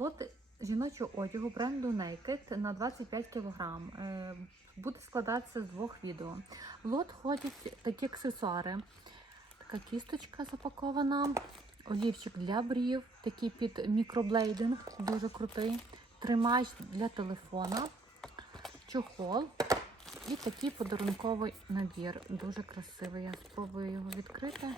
Лот жіночого одягу бренду Naked на 25 кг. Е, Буде складатися з двох відео. В лот входять такі аксесуари. Така кісточка запакована, олівчик для брів, такий під мікроблейдинг, дуже крутий, тримач для телефона, чохол і такий подарунковий набір. Дуже красивий. Я спробую його відкрити.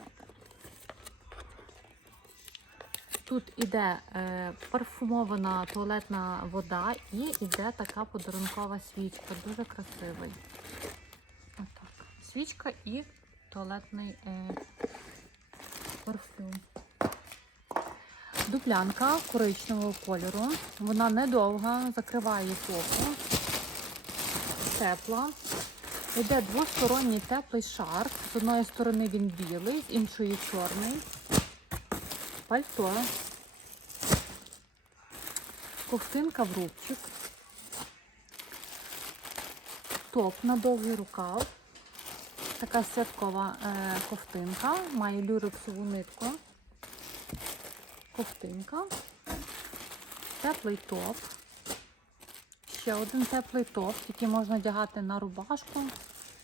Тут іде е, парфумована туалетна вода і іде така подарункова свічка. Дуже красивий. Отак. Свічка і туалетний е, парфюм. Дуплянка коричневого кольору. Вона недовга, закриває попу. Тепла. Йде двосторонній теплий шар. З одної сторони він білий, з іншої чорний. Пальто. Ковтинка в рубчик. Топ на довгий рукав. Така святкова е, ковтинка. Має люрексову нитку. Ковтинка. Теплий топ. Ще один теплий топ, який можна одягати на рубашку,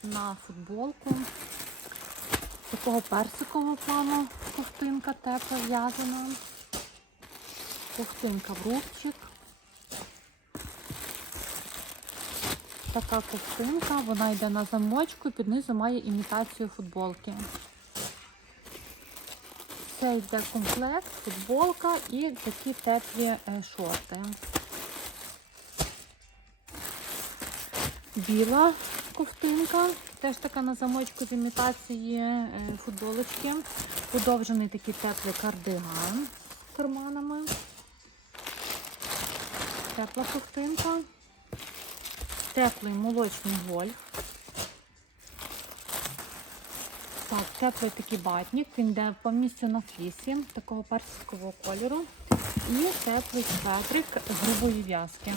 на футболку. Такого персикового плану ковтинка тепла в'язана. Ковтинка в рубчик. Така ковтинка, вона йде на замочку, під низу має імітацію футболки. Це йде комплект, футболка і такі теплі е, шорти. Біла ковтинка, теж така на замочку з імітації е, футболочки. Подовжений такий теплий кардиган з карманами. Тепла ковтинка. Теплий молочний гольф. Так, теплий такий батник, він йде повністю на флісі, такого персикового кольору. І теплий светрик грубої в'язки.